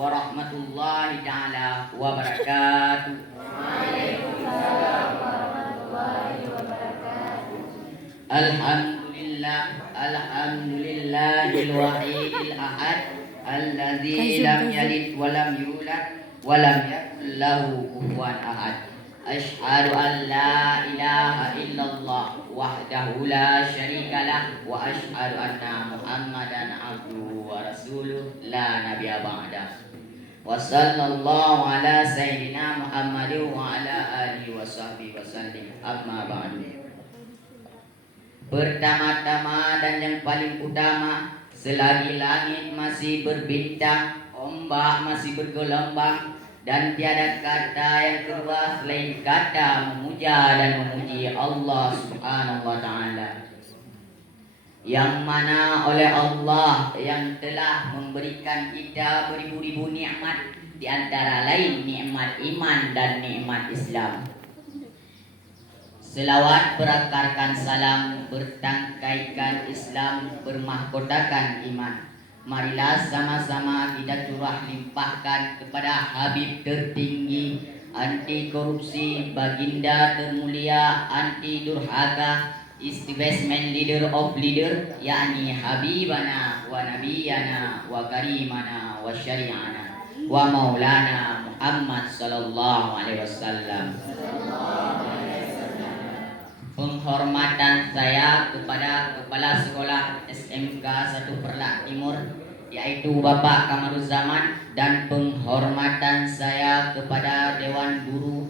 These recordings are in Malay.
warahmatullahi ta'ala wabarakatuh. Waalaikumsalam warahmatullahi wabarakatuh. Alhamdulillahil wahidil ahad alladzi lam yalid wa lam yulad wa lam yakul lahu kufuwan ahad. Asyhadu an la ilaha illallah wahdahu la syarika lah wa asyhadu anna Muhammadan abduhu wa rasuluh la nabiyya ba'dah. Wa sallallahu ala sayyidina Muhammadin wa ala alihi wa sahbihi wa sallim. Amma ba'du. Pertama-tama dan yang paling utama, selagi langit masih berbintang, ombak masih bergelombang, dan tiada kata yang kedua selain kata memuja dan memuji Allah Subhanahu wa ta'ala, yang mana oleh Allah yang telah memberikan kita beribu-ribu nikmat, di antara lain nikmat iman dan nikmat Islam. Selawat berakarkan salam, bertangkaikan Islam, bermahkotakan iman. Marilah sama-sama kita curah limpahkan kepada Habib tertinggi, anti korupsi, baginda termulia, anti durhaka, investment leader of leader, yakni Habibana wa Nabiyana wa Karimana wa Syari'ana wa Maulana Muhammad sallallahu alaihi wasallam. Penghormatan saya kepada Kepala Sekolah SMK 1 Perlak Timur, yaitu Bapak Kamaruzzaman, dan penghormatan saya kepada Dewan Guru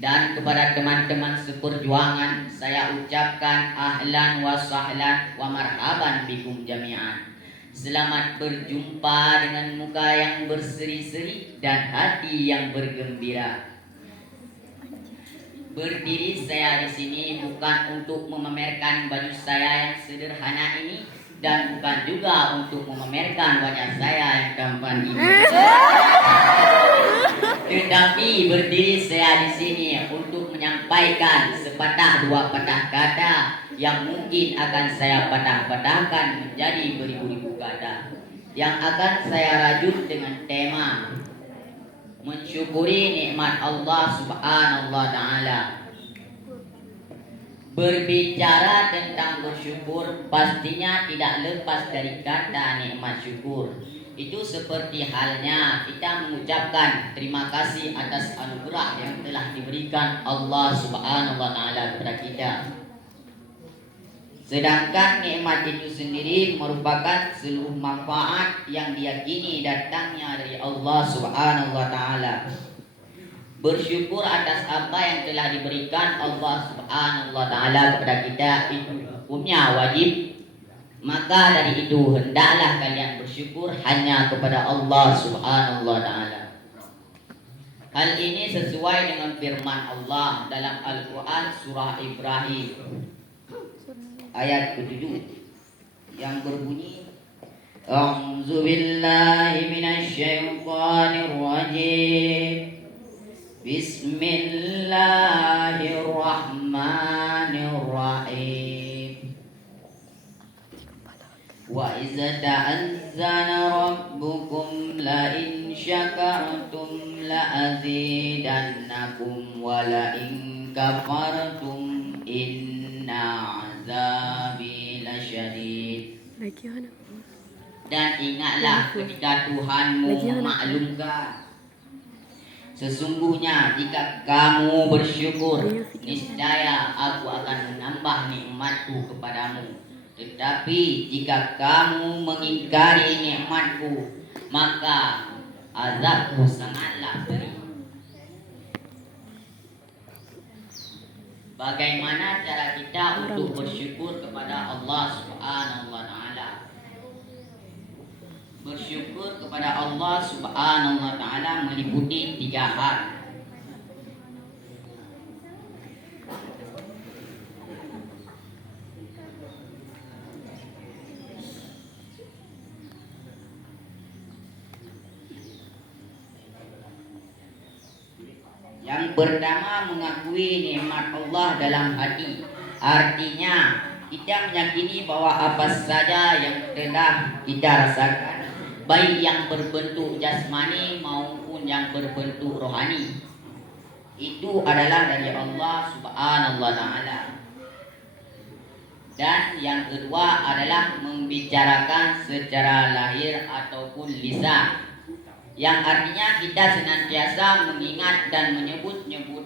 dan kepada teman-teman seperjuangan, saya ucapkan ahlan wa sahlan wa marhaban bikum jami'an. Selamat berjumpa dengan muka yang berseri-seri dan hati yang bergembira. Berdiri saya di sini bukan untuk memamerkan baju saya yang sederhana ini, dan bukan juga untuk memamerkan wajah saya yang tampan ini. Tetapi berdiri saya di sini untuk menyampaikan sepatah dua patah kata yang mungkin akan saya patah-patahkan menjadi beribu-ribu kata, yang akan saya rajut dengan tema mensyukuri nikmat Allah Subhanahu wa ta'ala. Berbicara tentang bersyukur pastinya tidak lepas dari kata nikmat syukur. Itu seperti halnya kita mengucapkan terima kasih atas anugerah yang telah diberikan Allah Subhanahu wa ta'ala kepada kita. Sedangkan nikmat itu sendiri merupakan seluruh manfaat yang diyakini datangnya dari Allah Subhanahu wa ta'ala. Bersyukur atas apa yang telah diberikan Allah Subhanahu wa ta'ala kepada kita itu hukumnya wajib. Maka dari itu hendaklah kalian bersyukur hanya kepada Allah Subhanahu wa ta'ala. Hal ini sesuai dengan firman Allah dalam Al-Quran surah Ibrahim ayat ke-7 yang berbunyi, A'udzu billahi minasy syaithanir rajim. Bismillahirrahmanirrahim. Wa iza ta'azzana rabbukum la in syakartum la azidannakum wa la in kafartum inna azabi lasyadid. Dan ingatlah ketika Tuhanmu memaklumkan, sesungguhnya jika kamu bersyukur, niscaya aku akan menambah nikmatku kepadamu. Tetapi jika kamu mengingkari nikmatku, maka azabku sangatlah pedih. Bagaimana cara kita untuk bersyukur kepada Allah Subhanahu wa ta'ala? Bersyukur kepada Allah Subhanahu wa ta'ala meliputi 3 hal. Yang pertama, mengakui nikmat Allah dalam hati. Artinya kita meyakini bahwa apa saja yang telah kita rasakan, baik yang berbentuk jasmani maupun yang berbentuk rohani. Itu adalah dari Allah Subhanahu wa taala. Dan yang kedua adalah membicarakan secara lahir ataupun lisan, yang artinya kita senantiasa mengingat dan menyebut-nyebut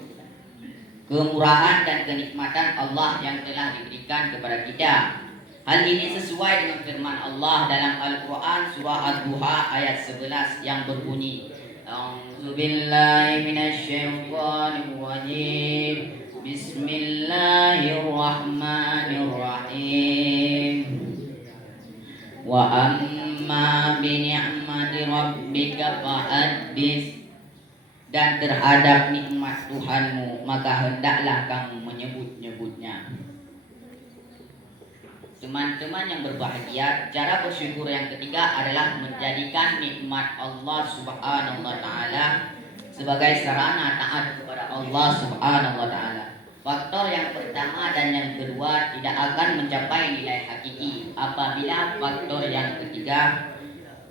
kemurahan dan kenikmatan Allah yang telah diberikan kepada kita. Hal ini sesuai dengan firman Allah dalam Al-Quran surah Ad-Duha ayat 11 yang berbunyi, A'udzu billahi minasyaitonir rajim. Bismillahirrahmanirrahim. Wa amma bi ni'mati rabbika fahaddits. Dan terhadap nikmat Tuhanmu maka hendaklah kamu menyebut-nyebutnya. Teman-teman yang berbahagia, cara bersyukur yang ketiga adalah menjadikan nikmat Allah Subhanahu wa taala sebagai sarana taat kepada Allah Subhanahu wa taala. Faktor yang pertama dan yang kedua tidak akan mencapai nilai hakiki apabila faktor yang ketiga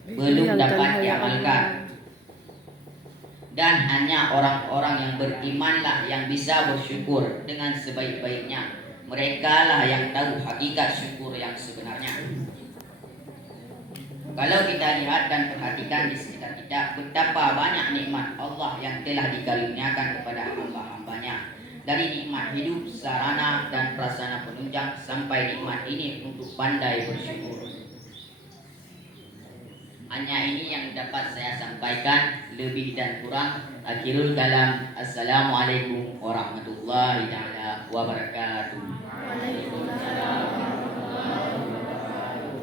belum dapat diamalkan. Dan hanya orang-orang yang berimanlah yang bisa bersyukur dengan sebaik-baiknya. Mereka lah yang tahu hakikat syukur yang sebenarnya. Kalau kita lihat dan perhatikan di sekitar kita, betapa banyak nikmat Allah yang telah dikaruniakan kepada hamba-hambanya. Dari nikmat hidup, sarana dan prasarana penunjang sampai nikmat ini untuk pandai bersyukur. Hanya ini yang dapat saya sampaikan, lebih dan kurang akhirul kalam. Assalamualaikum warahmatullahi taala wabarakatuh. Waalaikumsalam warahmatullahi wabarakatuh.